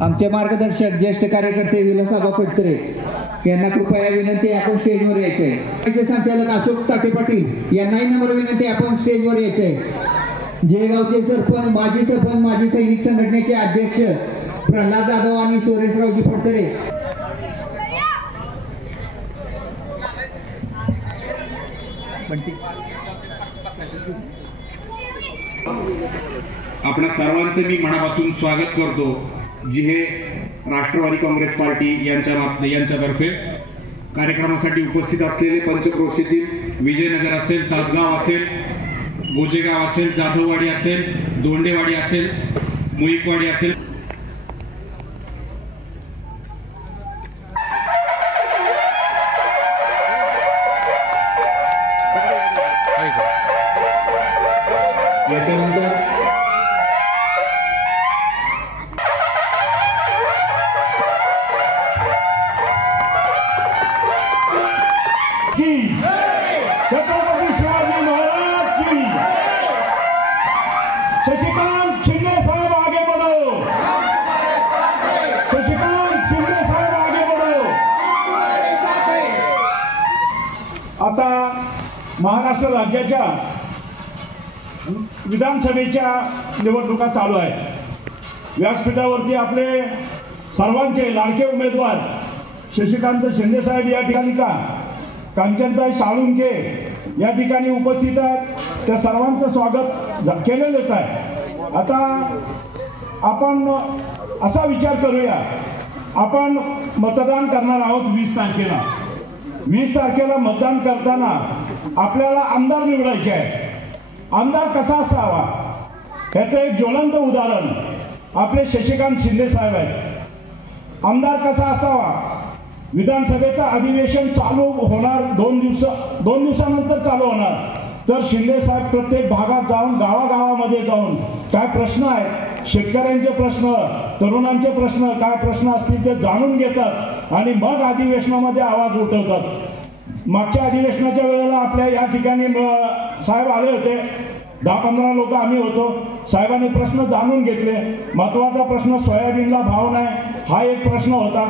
आमचे मार्गदर्शक ज्येष्ठ कार्यकर्ते विलासराव पटकरे यांना कृपया विनंती आपण स्टेजवर यायचंय. राज्य संचालक अशोक ताटे पाटील यांनाही नम्र विनंती आपण स्टेजवर यायचंय. जळगावचे सरपंच माजी सैनिक संघटनेचे अध्यक्ष प्रल्हाद जाधव आणि सुरेशरावजी पटकरे. आपल्या सर्वांचं मी मनापासून स्वागत करतो. जी हे राष्ट्रवादी काँग्रेस पार्टी यांच्यातर्फे कार्यक्रमासाठी उपस्थित असलेले पंचक्रोशीतील विजयनगर असेल, तासगाव असेल, गोजेगाव असेल, जाधववाडी असेल, दोंडेवाडी असेल, मुईकवाडी असेल, याच्यानंतर छत्रपती शिवाजी महाराज की. शशिकांत शिंदे साहेब आगे बढ़ो. शशिकांत शिंदे साहेब आगे बढ़ो. आता महाराष्ट्र राज्याच्या विधानसभेच्या निवडणुका चालू आहेत. व्यासपीठावरती आपले सर्वांचे लाडके उमेदवार शशिकांत शिंदे साहेब या ठिकाणी कांचनताई साळुंके या ठिकाणी उपस्थित आहेत. त्या सर्वांचं स्वागत केलेलेच आहे. आता आपण असा विचार करूया, आपण मतदान करणार आहोत 20 तारखेला. 20 तारखेला मतदान करताना आपल्याला आमदार निवडायचे आहे. आमदार कसा असावा याचं एक ज्वलंत उदाहरण आपले शशिकांत शिंदे साहेब आहेत. आमदार कसा असावा, विधानसभेचं अधिवेशन चालू होणार 2 दिवसानंतर चालू होणार, तर शिंदे साहेब प्रत्येक भागात जाऊन गावागावामध्ये जाऊन काय प्रश्न आहेत, शेतकऱ्यांचे प्रश्न, तरुणांचे प्रश्न, काय प्रश्न असतील ते जाणून घेतात आणि मग अधिवेशनामध्ये आवाज उठवतात. मागच्या अधिवेशनाच्या वेळेला आपल्या या ठिकाणी साहेब आले होते. 10-15 लोक आम्ही होतो. साहेबांनी प्रश्न जाणून घेतले. महत्वाचा प्रश्न सोयाबीनला भाव नाही हा एक प्रश्न होता.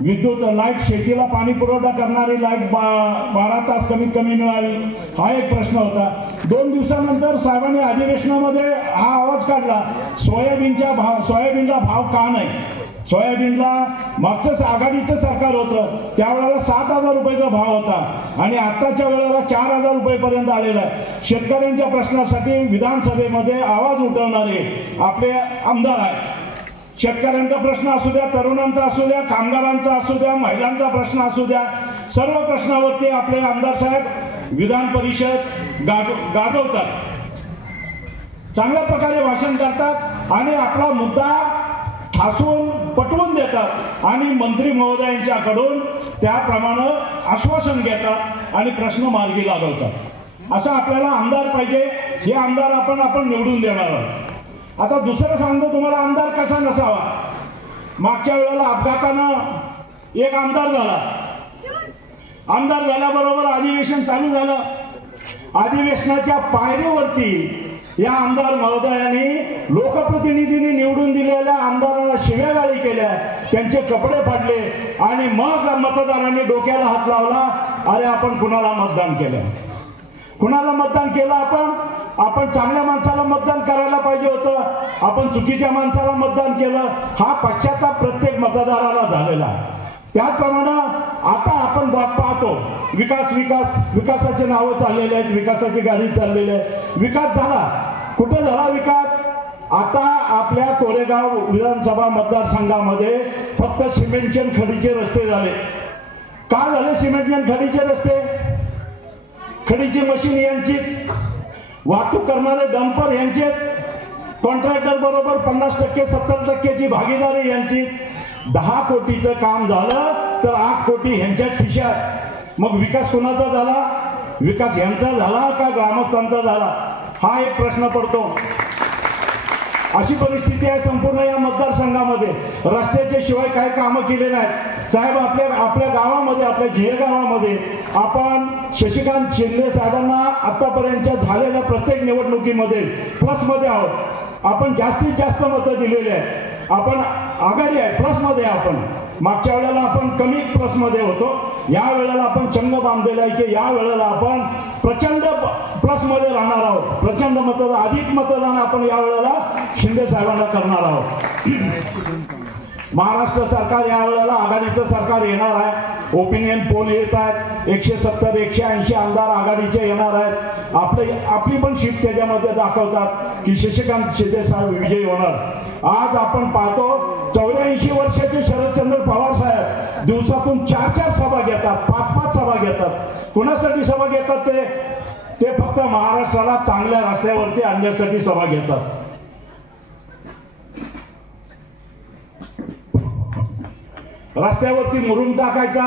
विद्युत लाईट, शेतीला पाणी पुरवठा करणारी लाईट 12 तास कमीत कमी मिळावी हा एक प्रश्न होता. 2 दिवसानंतर साहेबांनी अधिवेशनामध्ये हा आवाज काढला, सोयाबीनला भाव का नाही. सोयाबीनला मागचं आघाडीचं सरकार होतं त्यावेळेला 7,000 रुपयाचा भाव होता आणि आताच्या वेळेला 4,000 रुपयेपर्यंत आलेला आहे. शेतकऱ्यांच्या प्रश्नासाठी विधानसभेमध्ये आवाज उठवणारे आपले आमदार आहेत. शेतकऱ्यांचा प्रश्न असू द्या, तरुणांचा असू द्या, कामगारांचा असू द्या, महिलांचा प्रश्न असू द्या, सर्व प्रश्नावरती आपले आमदार साहेब विधान परिषद गाजवतात. चांगल्या प्रकारे भाषण करतात आणि आपला मुद्दा ठासून पटवून देतात आणि मंत्री महोदयांच्याकडून त्याप्रमाणे आश्वासन घेतात आणि प्रश्न मार्गी लागवतात. असा आपल्याला आमदार पाहिजे. हे आमदार आपण निवडून देणार आहोत. आता दुसरं सांगतो तुम्हाला आमदार कसा नसावा. मागच्या वेळेला अपघातानं एक आमदार झाला. आमदार झाल्याबरोबर अधिवेशन चालू झालं. अधिवेशनाच्या पायरीवरती या आमदार महोदयांनी लोकप्रतिनिधींनी निवडून दिलेल्या आमदाराला शिव्यागाळी केल्या, त्यांचे कपडे फाडले आणि मग मतदारांनी डोक्याला हात लावला, अरे आपण कुणाला मतदान केलं. कुणाला मतदान केलं. आपण चांगल्या माणसाला मतदान करायला पाहिजे होतं. आपण चुकीच्या माणसाला मतदान केलं. हा पश्चाताप प्रत्येक मतदाराला झालेला आहे. त्याचप्रमाणे आता आपण पाहतो विकासाचे नावं चाललेले आहेत, विकासाची गाडी चाललेली आहे. विकास झाला. कुठे झाला विकास. आता आपल्या कोरेगाव विधानसभा मतदारसंघामध्ये फक्त सिमेंटचे खडीचे रस्ते झाले. का झाले सिमेंटचे खडीचे रस्ते. खडीची मशीन यांची, वाहतूक करणारे डंपर यांचे, कॉन्ट्रॅक्टर बरोबर 50% 70%ची भागीदारी यांची. 10 कोटीचं काम झालं तर 8 कोटी यांच्याच खिशात. मग विकास कोणाचा झाला. विकास यांचा झाला का ग्रामस्थांचा झाला. हा एक प्रश्न पडतो. अशी परिस्थिती आहे संपूर्ण या मतदारसंघामध्ये. रस्त्याच्या शिवाय काही कामं केले नाहीत. साहेब आपल्या गावामध्ये, आपल्या झेर गावामध्ये आपण शशिकांत शिंदे साहेबांना आतापर्यंतच्या झालेल्या प्रत्येक निवडणुकीमध्ये प्लसमध्ये आहोत. आपण जास्तीत जास्त मतं दिलेली आहेत. आपण आघाडी आहे, प्लसमध्ये आपण. मागच्या वेळेला आपण कमी प्लसमध्ये होतो. या वेळेला आपण चंग बांधलेला आहे की या वेळेला आपण प्रचंड प्लसमध्ये राहणार आहोत. प्रचंड मतदान, अधिक मतदान आपण या वेळेला शिंदे साहेबांना करणार आहोत. महाराष्ट्र सरकार या वेळेला आघाडीचं सरकार येणार आहे. ओपिनियन पोल येत आहेत. 170 180 आमदार आघाडीचे येणार आहेत. आपली पण शीट त्याच्यामध्ये दाखवतात की शशिकांत शिंदे साहेब विजयी होणार. आज आपण पाहतो 84 वर्षाचे शरदचंद्र पवार साहेब दिवसातून 4 सभा घेतात, 5 सभा घेतात. कुणासाठी सभा घेतात? ते फक्त महाराष्ट्राला चांगल्या रस्त्यावरती आणण्यासाठी सभा घेतात. रस्त्यावरती मुरुम टाकायचा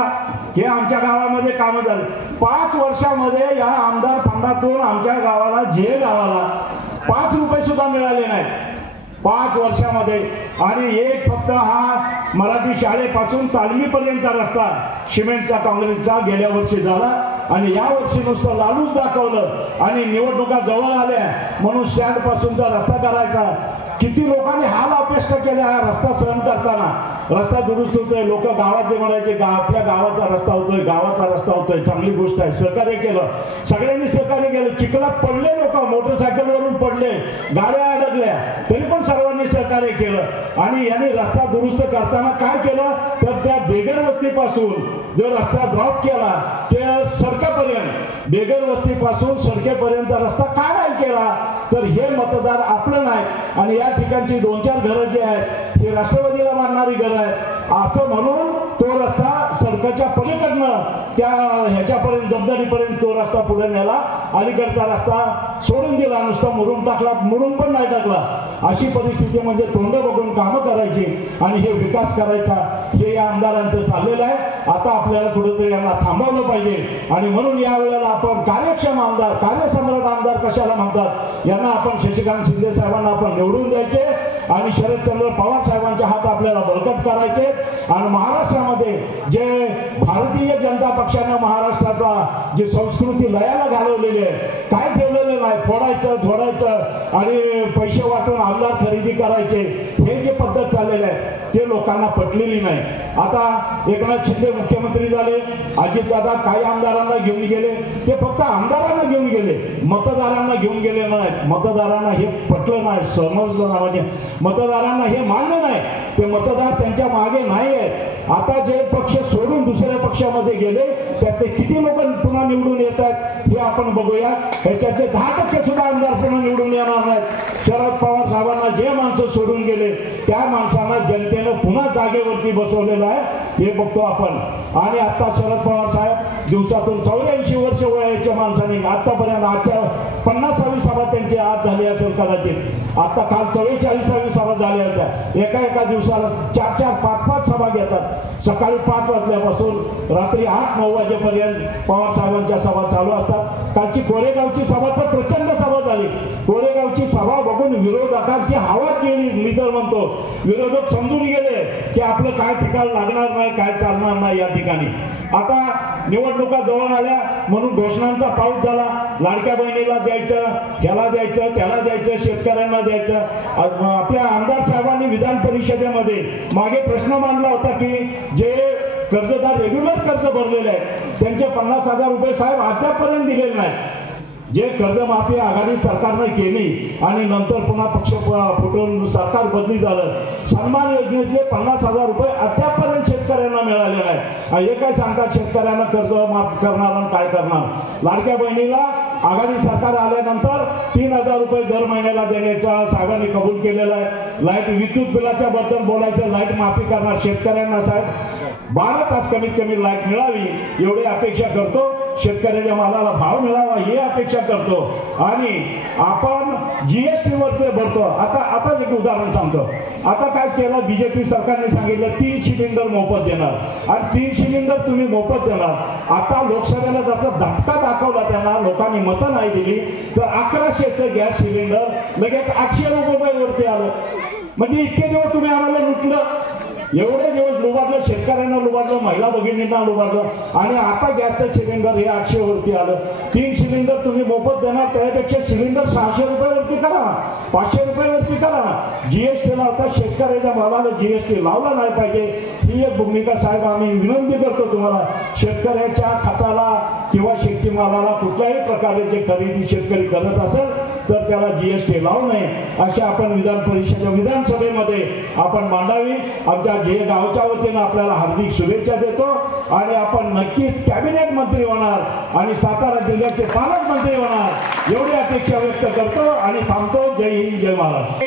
हे आमच्या गावामध्ये कामं झाले. 5 वर्षामध्ये या आमदार फंडातून आमच्या गावाला, जे गावाला 5 रुपये सुद्धा मिळाले नाहीत 5 वर्षामध्ये. आणि एक फक्त हा मराठी शाळेपासून तालमीपर्यंतचा रस्ता सिमेंटचा काँग्रेसचा गेल्या वर्षी झाला. आणि या वर्षी नुसतं लालूच दाखवलं आणि निवडणुका जवळ आल्या म्हणून स्टँड पासूनचा रस्ता करायचा. किती लोकांनी हाल अपेष्ट केले हा रस्ता सहन करताना. रस्ता दुरुस्त होतोय. लोक गावातले म्हणायचे आपल्या गावाचा रस्ता होतोय, गावाचा रस्ता होतोय. चांगली गोष्ट आहे. सहकार्य केलं, सगळ्यांनी सहकार्य केलं. चिखलात पडले लोक, मोटरसायकलवरून पडले, गाड्या अडकल्या, तरी पण सर्वांनी सहकार्य केलं. आणि यांनी रस्ता दुरुस्त करताना काय केलं तर त्या बेगर वस्तीपासून जो रस्ता ड्रॉप केला ते सडकेपर्यंत, बेगर वस्तीपासून सडकेपर्यंतचा रस्ता का नाही केला तर हे मतदार आपलं नाही. आणि या ठिकाणची 2-4 घरं जे आहेत हे राष्ट्रवादीला मानणारी घरं आहेत असं म्हणून तो रस्ता सडकाच्या पलीकडनं त्या ह्याच्यापर्यंत, दबदरीपर्यंत तो रस्ता पुढे नेला. अलीकडचा रस्ता सोडून दिला, नुसता मुरुम टाकला, मुरुम पण नाही टाकला. अशी परिस्थिती म्हणजे तोंड बघून कामं करायची आणि हे विकास करायचा हे या आमदारांचं चाललेलं आहे. आता आपल्याला कुठेतरी यांना थांबवलं पाहिजे. आणि म्हणून या वेळेला आपण कार्यक्षम आमदार, कार्यसम्राट आमदार कशाला म्हणतात, यांना आपण शशिकांत शिंदे साहेबांना आपण निवडून द्यायचे आणि शरदचंद्र पवार साहेबांचे हात आपल्याला बळकट करायचे. आणि महाराष्ट्रामध्ये जे भारतीय जनता पक्षानं महाराष्ट्राचा जी संस्कृती लयाला घालवलेली आहे, काय ठेवलेलं नाही, फोडायचं, झोडायचं आणि पैसे वाटून आमदार खरेदी करायचे, हे जे पद्धत चाललेलं आहे ते लोकांना पटलेली नाही. आता एकनाथ शिंदे मुख्यमंत्री झाले, अजितदादा काही आमदारांना घेऊन गेले, ते फक्त आमदारांना घेऊन गेले, मतदारांना घेऊन गेले नाहीत. मतदारांना हे पटलं नाही, समजलं नाही, म्हणजे मतदारांना हे मान्य नाही. ते मतदार त्यांच्या मागे नाही आहेत. आता जे पक्ष सोडून दुसऱ्या पक्षामध्ये गेले त्यातले किती लोक पुन्हा निवडून येत आहेत हे आपण बघूया. ह्याच्यातले 10% सुद्धा आमदार पुन्हा निवडून येणार नाहीत. शरद पवार साहेबांना जे माणसं सोडून गेले त्या माणसांना जनतेनं पुन्हा जागेवरती बसवलेलं आहे हे बघतो आपण. आणि आता शरद पवार साहेब दिवसातून 84 वर्ष वयाच्या माणसांनी आतापर्यंत आजच्या 50वी सभा त्यांची आज झाली असेल कदाचित. आता काल 44वी सभा झाल्या होत्या. एका दिवसाला 4-4, 5-5 सभा घेतात. सकाळी 5 वाजल्यापासून रात्री 8-9 वाजेपर्यंत पवार साहेबांच्या सभा चालू असतात. कालची कोरेगावची सभा तर प्रचंड सभा झाली. कोरेगावची सभा बघून विरोधकांची हवा केली. मी तर म्हणतो विरोधक समजून गेले की आपलं काय ठिकाण लागणार नाही, काय चालणार नाही या ठिकाणी. आता निवडणुका जवळ आल्या म्हणून घोषणांचा पाऊस झाला. लाडक्या बहिणीला द्यायचं, ह्याला द्यायचं, त्याला द्यायचं, शेतकऱ्यांना द्यायचं. आपल्या आमदार साहेबांनी विधान परिषदेमध्ये मागे प्रश्न मांडला होता की जे कर्जदार रेग्युलर कर्ज भरलेले आहेत त्यांचे 50,000 रुपये साहेब अद्यापर्यंत दिलेले नाहीत. जे कर्जमाफी आघाडी सरकारने केली आणि नंतर पुन्हा पक्ष फुटून सरकार बदली झालं, सन्मान योजनेतले 50,000 रुपये अद्यापर्यंत शेतकऱ्यांना मिळाले नाही. हे काय सांगतात शेतकऱ्यांना कर्ज माफ करणार आणि काय करणार. लाडक्या बहिणीला आघाडी सरकार आल्यानंतर 3,000 रुपये दर महिन्याला देण्याचा साहेबांनी कबूल केलेला आहे. लाईट, विद्युत बिलाच्या बद्दल बोलायचं, लाईट माफी करणार शेतकऱ्यांना साहेब 12 तास कमीत कमी लाईट मिळावी एवढी अपेक्षा करतो. शेतकऱ्याच्या मालाला भाव मिळावा ही अपेक्षा करतो. आणि आपण जीएसटी वर ते भरतो. आता एक उदाहरण सांगतो. आता काय केलं बीजेपी सरकारने सांगितलं 3 सिलेंडर मोफत देणार आणि 3 सिलेंडर तुम्ही मोफत देणार. आता लोकसभेला जसा धक्का दाखवला त्यांना लोकांनी मतं नाही दिली तर 1100चं गॅस सिलेंडर लगेच 800 रुपयावरती आलं. म्हणजे इतके दिवस तुम्ही आम्हाला लुटलं, एवढे दिवस लुबाडलं, शेतकऱ्यांना लुबाडलं, महिला भगिनींना लुबाडलं आणि आता गॅसचं सिलेंडर हे 800 वरती आलं. 3 सिलेंडर तुम्ही मोफत देणार त्यापेक्षा सिलेंडर 600 रुपयावरती करा, 500 रुपयावरती करा. जीएसटी लावता शेतकऱ्याच्या मालाला जीएसटी लावला नाही पाहिजे ही एक भूमिका साहेब आम्ही विनंती करतो तुम्हाला. शेतकऱ्याच्या खताला किंवा शेतीमालाला कुठल्याही प्रकारे जे खरेदी शेतकरी करत असेल तर त्याला जीएसटी लावू नये अशी आपण विधानसभेमध्ये आपण मांडावी. आमच्या जे गावच्या वतीनं आपल्याला हार्दिक शुभेच्छा देतो आणि आपण नक्कीच कॅबिनेट मंत्री होणार आणि सातारा जिल्ह्याचे पालकमंत्री होणार एवढी अपेक्षा व्यक्त करतो आणि थांबतो. जय हिंद, जय महाराष्ट्र.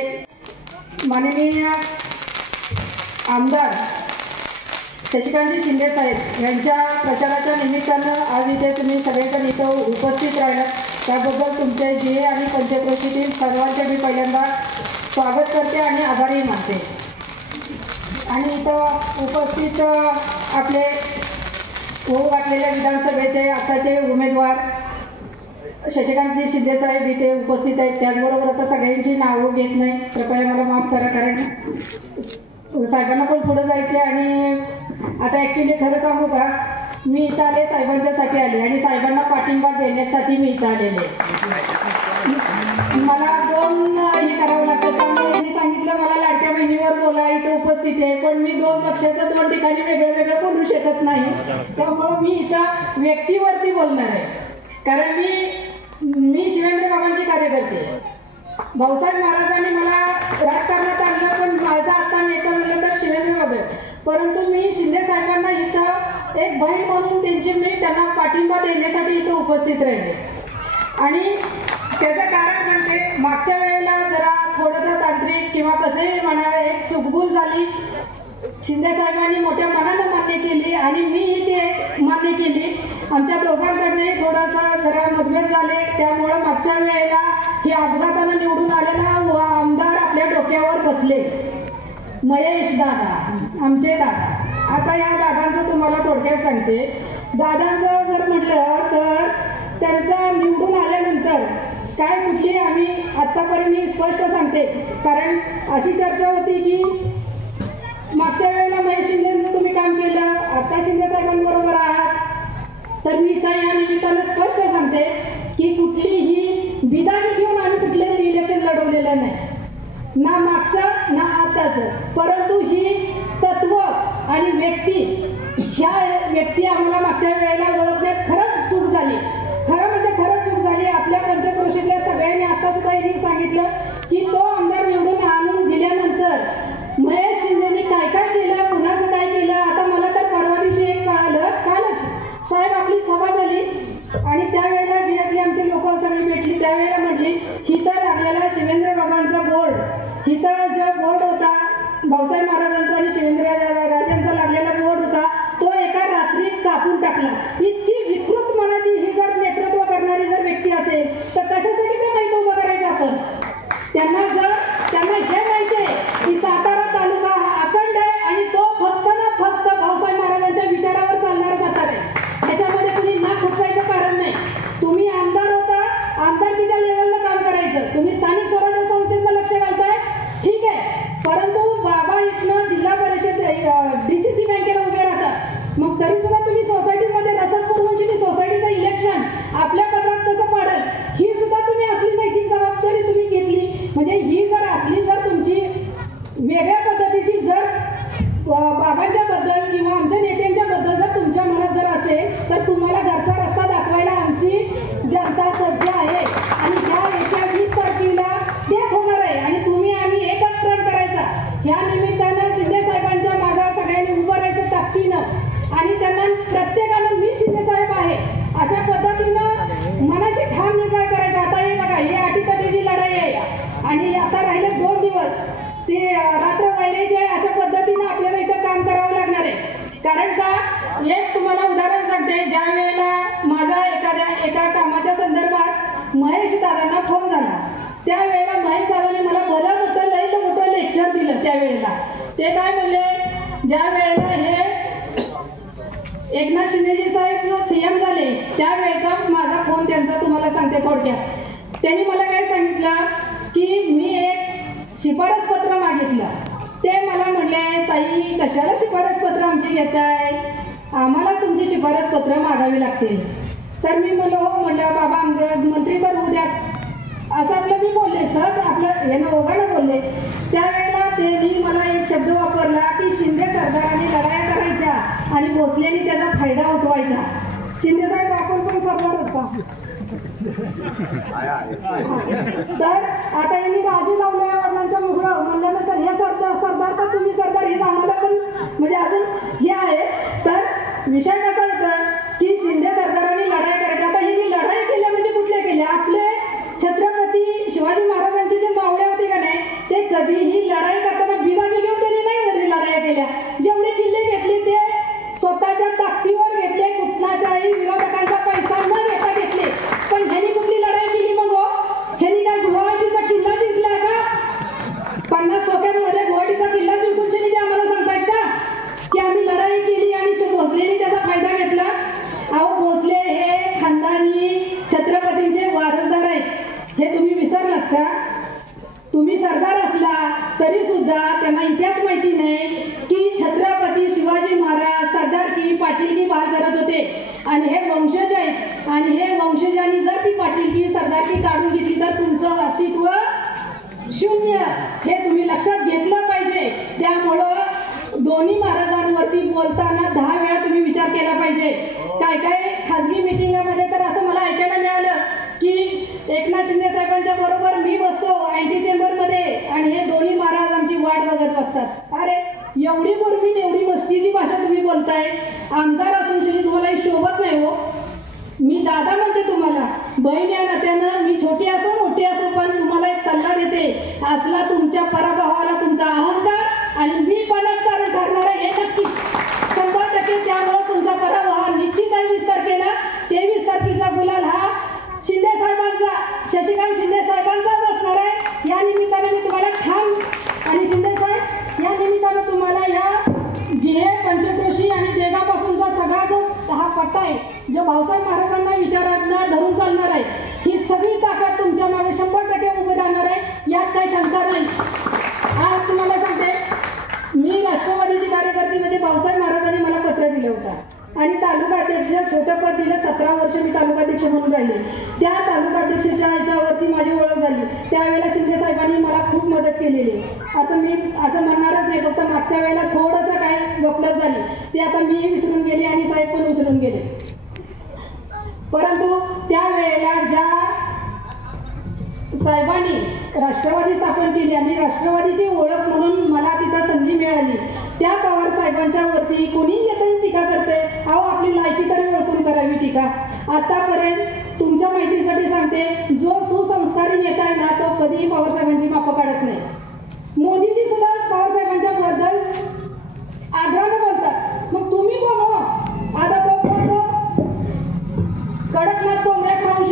माननीय आमदार शशिकांत शिंदे साहेब यांच्या प्रचाराच्या निमित्तानं आज इथे तुम्ही सगळेजण इथं उपस्थित राहिलात त्याबद्दल तुमचे जे आणि पंचक्रोशीतील सर्वांचे मी पहिल्यांदा स्वागत करते आणि आभारही मानते. आणि इथं उपस्थित आपले होऊ घातलेल्या विधानसभेचे आताचे उमेदवार शशिकांतजी शिंदे साहेब इथे उपस्थित आहेत. त्याचबरोबर आता सगळ्यांची नावं घेत नाही, कृपया मला माफ करा कारण साहेबांना पण पुढे जायचे. आणि आता ॲक्च्युली खरं सांगू का, मी इथं आले साहेबांच्यासाठी आले आणि साहेबांना पाठिंबा देण्यासाठी मी इथं आलेले. मला 2 हे करावं लागतं. त्यामुळे मी सांगितलं मला लाडक्या बहिणीवर बोला इथं उपस्थित आहे, पण मी 2 पक्षाच्या 2 ठिकाणी वेगळं बोलू शकत नाही. त्यामुळं मी इथं व्यक्तीवरती बोलणार आहे. कारण मी शिवेंद्र बाबांची कार्यकर्ते. भाऊसाहेब महाराजांनी मला राजकारणात आणलं पण माझा आता नेता म्हणलं तर शिवेंद्र बाबा. परंतु मी शिंदे साहेबांना इथं एक बहीण म्हणून मी त्यांना पाठिंबा देण्यासाठी इथं उपस्थित राहिले. आणि त्याचं कारण म्हणजे मागच्या वेळेला जरा थोडंसं तांत्रिक किंवा कसंही म्हणा एक चुकभूल झाली. शिंदे साहेबांनी मोठ्या मनानं मान्य केली आणि मीही ते मान्य केली. आमच्या दोघांकडनंही थोडासा जरा मतभेद झाले. त्यामुळं मागच्या वेळेला हे अपघातानं निवडून आलेला आमदार आपल्या डोक्यावर बसले, महेश दादा, आमचे दादा. आता या दादांचं तुम्हाला थोडक्यात सांगते. दादांचं जर म्हटलं तर त्यांचा निवडून आल्यानंतर काय कुठली आम्ही आत्तापर्यंत मी स्पष्ट सांगते कारण अशी चर्चा होती की मागच्या वेळेला महेश शिंदेचं तुम्ही काम केलं, आता शिंदे साहेबांबरोबर आहात. तर मी या निमित्तानं स्पष्ट सांगते की कुठलीही विधान घेऊन आम्ही कुठलेही इलेक्शन लढवलेलं नाही, ना मागचं ना आताचं. परंतु ही तत्व आणि ह्या व्यक्ती आम्हाला मागच्या वेळेला ओळखण्यात खरंच चूक झाली. खरंच चूक झाली. आपल्या पंचक्रोशीतल्या सगळ्यांनी आता सुद्धा हे सांगितलं की तो आमदार निवडून आणून दिल्यानंतर महेश शिंदेनी काय केलं, कुणाचं काय केलं. आता मला तर परवा दिवशी एक कळालं, कालच साहेब आपली सभा झाली आणि त्यावेळेला जिल्ह्यातली आमची लोक सगळी भेटली. त्यावेळेला म्हटली हिथं लागलेला शिवेंद्र बाबांचा बोर्ड, हिथं जो बोर्ड होता भाऊसाहेब महाराजांचा आणि शिवेंद्र राजांचा लागलेला बोर्ड होता तो एका रात्रीत कापून टाकला. इतकी विकृत मनाची ही जर नेतृत्व करणारी जर व्यक्ती असेल तर कशासाठी ते माहिती उभं करायचं आपण. त्यांना हे माहिती आहे की सातारा तालुका हा अखंड आहे आणि तो फक्त ना फक्त भाऊसाहेब महाराजांच्या विचारावर चालणारा सातारा आहे. ह्याच्यामध्ये कुणी ना खुपसायचं कारण नाही. तुम्ही आमदार होता, आमदारकीच्या लेवलला काम करायचं. तुम्ही स्थानिक स्वराज्य संस्थेचं लक्ष घालताय, ठीक आहे. परंतु बाबा इथनं जिल्हा परिषद DCC बँकेला उभे राहतात. मग तरी सुद्धा तुम्ही सोसायटीमध्ये रसद ते काय म्हणले, ज्या वेळेला हे एकनाथ शिंदेजी साहेब सीएम झाले त्यावेळेचा माझा फोन त्यांचा तुम्हाला सांगते थोडक्यात. त्यांनी मला काय सांगितलं की मी एक शिफारस पत्र मागितलं. ते मला म्हणले, ताई कशाला शिफारस पत्र आमची घेताय, आम्हाला तुमची शिफारस पत्र मागावी लागतील. तर मी म्हणलं हो, म्हणलं बाबा आमचं मंत्री तर होऊ द्या असं आपलं मी बोलले, सहज आपलं यांना ओघानं बोलले. त्यावेळेला त्यांनी मला एक शब्द वापरला की शिंदे सरदारांनी लढाया करायच्या आणि भोसलेंनी त्याचा फायदा उठवायचा. शिंदे साहेब आपण पण सरदार होता. तर आता यांनी राजी लावल्या वडिलांच्या मुगळं म्हणल्यानंतर हे सरदार तर तुम्ही सरदार हे आम्हाला पण म्हणजे अजून हे आहे. तर विषय कसा येतो की शिंदे सरदारांनी लढाई करायची. आता ही लढाई केल्या म्हणजे कुठल्या केल्या, आपले छत्रपती शिवाजी महाराजांचे जे मावळे होते का नाही ते कधीही लढाई करताना बिरागी घेऊन त्यांनी नाही लढाया केल्या. जेवढे किल्ले घेतले ते स्वतःच्या ताकदीवर घेतले, कुठलाच्याही विरोधकांचा पैसा न घेता घेतले. पण ह्यांनी कुठली लढाई केली मग हो? ह्यांनी काय गुवाहाटीचा किल्ला जिंकला का? 50 टोक्यांमध्ये गुवाहाटीचा किल्ला जिंकून त्यांनी ते आम्हाला सांगतायत का की आम्ही लढाई केली आणि भोसलेंनी त्याचा फायदा घेतला? अहो, भोसले हे खानदानी छत्रपतींचे वारसदार आहेत, हे तुम्ही विसरलात का? तुम्ही सरदार असला तरी सुद्धा त्यांना इतिहास माहिती नाही की छत्रपती शिवाजी महाराज सरदारकी पाटीलकी बहाल करत होते आणि हे वंशज आहेत. आणि हे वंशजांनी जर ती पाटीलकी सरदारकी काढून घेतली तर तुमचं अस्तित्व शून्य, हे तुम्ही लक्षात घेतलं पाहिजे. त्यामुळं दोन्ही महाराजांवरती बोलताना 10 वेळा तुम्ही विचार केला पाहिजे. काय खाजगी मिटिंगामध्ये तर असं मला ऐकायला मिळालं की एकनाथ शिंदे साहेबांच्या बरोबर मी बसतो अँटी चेंबरमध्ये आणि हे दोन्ही महाराज आमची वाट बघत बसतात. अरे एवढी गुरमी एवढी मस्तीची भाषा तुम्ही बोलताय. आमदार असून शिवाय तुम्हाला ही शोभत नाही हो. मी दादा म्हणते तुम्हाला, बहीण या नात्यानं मी छोटी असो मोठी असो पण तुम्हाला एक सल्ला देते, असला तुमच्या पराभवाला तुमचा अहंकार आणि मी पणच कारण ठरणार आहे हे नक्की 100%. त्यामुळे तुमचा पराभव हा निश्चित आहे. 20 तारखेला 23 तारखेचा गुलाल हा शिंदे साहेबांचा, शशिकांत शिंदे साहेबांचाच असणार आहे. या निमित्ताने मी तुम्हाला ठाम आणि शिंदे साहेब या निमित्ताने तुम्हाला या जे पंचक्रोशी आणि देगापासूनचा सगळा जो हा पट्टा आहे जो भाऊसाहेब महाराजांना विचारांना धरून चालणार आहे, ही सगळी ताकद तुमच्या मागे 100% उभी राहणार आहे, यात काही शंका नाही. आज तुम्हाला सांगते, मी राष्ट्रवादीची कार्यकर्ती म्हणजे भाऊसाहेब महाराजांनी मला पत्र दिलं होतं आणि तालुका अध्यक्ष छोटं पद दिलं. 17 वर्ष मी तालुकाध्यक्ष म्हणून राहिले. त्या तालुकाध्यक्षाच्या ह्याच्यावरती माझी ओळख झाली. त्यावेळेला शिंदे साहेबांनी मला खूप मदत केलेली. मी असं म्हणणारच नाही, फक्त मागच्या वेळेला थोडंसं काय गफलत झाली ते आता मी विसरून गेले आणि साहेब पण विसरून गेले. परंतु त्यावेळेला ज्या साहेबांनी राष्ट्रवादी स्थापन केली आणि राष्ट्रवादीची ओळख म्हणून मला तिथं संधी मिळाली, त्या पवार साहेबांच्या वरती कोणी येताना टीका करते. अहो, आपली लायकी तरी ओळखून करावी टीका. आतापर्यंत तुमच्या माहितीसाठी सांगते, जो सुसंस्कारी नेता आहे ना तो कधीही पवार साहेबांची मापं काढत नाही. मोदीजी सुद्धा पवार साहेबांच्या बद्दल आदराने बोलतात. मग तुम्ही कोण हो? आता तो बोलतो कडकनाथ कोंबड्या खाऊन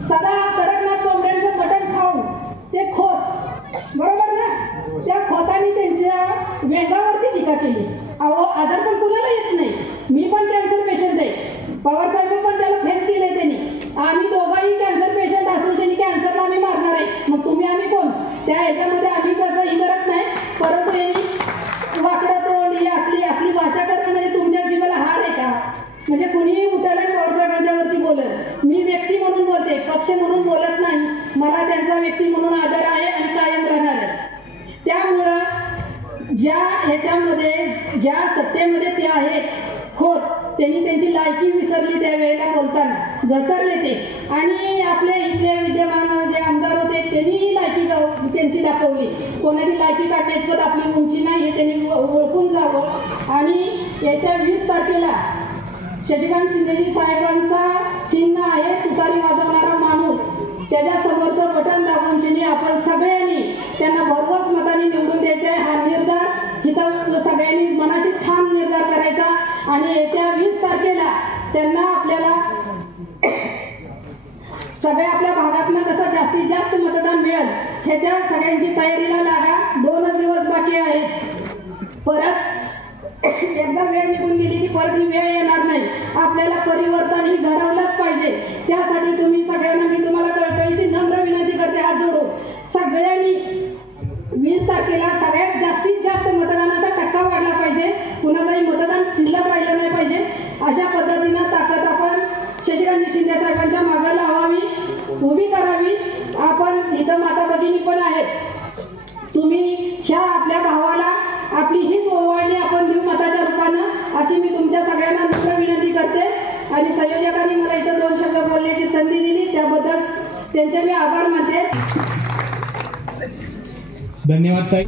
सदा कडकनाथ कोंबड्यांचं मटण खाऊन ते खोत, बरोबर ना? त्या खोतानी त्यांच्या वेगावरती टीका केली. अहो, आजार पण कुणाला येत नाही. मी पण कॅन्सर पेशंट आहे, पवार साहेब पण त्याला फेस केलंय त्यांनी. आम्ही दोघांही कॅन्सर पेशंट असून त्यांनी कॅन्सरला आम्ही मारणार आहे. मग तुम्ही आम्ही कोण? त्या ह्याच्यामध्ये आम्ही तसंही करत नाही. परंतु यांनी वाकडं तोंड ही असली भाषा करणं म्हणजे तुमच्या जीवाला हाड आहे का? म्हणजे कुणीही उठायला पवार साहेबांच्यावरती बोलत. मी व्यक्ती म्हणून बोलते, पक्ष म्हणून बोलत नाही. मला त्यांचा व्यक्ती म्हणून आदर आहे आणि कायम राहणार आहे. त्यामुळं ज्या ह्याच्यामध्ये ज्या सत्तेमध्ये ते आहेत होत, त्यांनी त्यांची लायकी विसरली. त्यावेळेला बोलताना घसरले ते. आणि आपले इथले विद्यमान जे आमदार होते त्यांनीही लायकी त्यांची दाखवली. कोणाची लायकी काढण्यात आपली उंची नाही हे त्यांनी ओळखून जावं. आणि येत्या 20 तारखेला शशिकांत शिंदेजी साहेबांचा चिन्ह आहे तुतारी वाजवणारा माणूस. त्याच्या समोरचं बटन दाबून त्यांनी आपण सगळ्यांनी त्यांना भरघोस मताने निवडून द्यायचे. हा निर्धार इथं सगळ्यांनी मनाशी ठाम निर्धार करायचा आणि येत्या 20 तारखेला त्यांना आपल्याला सगळ्या आपल्या भागातनं कसं जास्तीत जास्त मतदान मिळेल ह्याच्या सगळ्यांची तयारीला लागा. 2 दिवस बाकी आहेत. परत एकदा वेळ निघून गेली की परत ही वेळ येणार नाही. आपल्याला परिवर्तन ही घडवलंच पाहिजे. त्यासाठी तुम्ही सगळ्यांना मी तुम्हाला कळकळीची नम्र विनंती करते, हात जोडून सगळ्यांनी 20 तारखेला सगळ्यात जास्तीत जास्त मतदानाचा टक्का वाढला पाहिजे. कुणाचंही मतदान शिल्लक राहिलं नाही पाहिजे. अशा पद्धतीनं ताकद आपण शशिकांत शिंदे साहेबांच्या मागे लावावी, उभी करावी. आपण इथं माता भगिनी पण आहेत. तुम्ही ह्या आपल्या भावाला आपली हीच ओवाळणी आपण देऊ मताच्या रूपानं, अशी मी तुमच्या सगळ्यांना नम्र विनंती करते. आणि संयोजकांनी मला इथं 2 शब्द बोलण्याची संधी दिली त्याबद्दल त्यांचे मी आभार मानते. धन्यवाद ताई.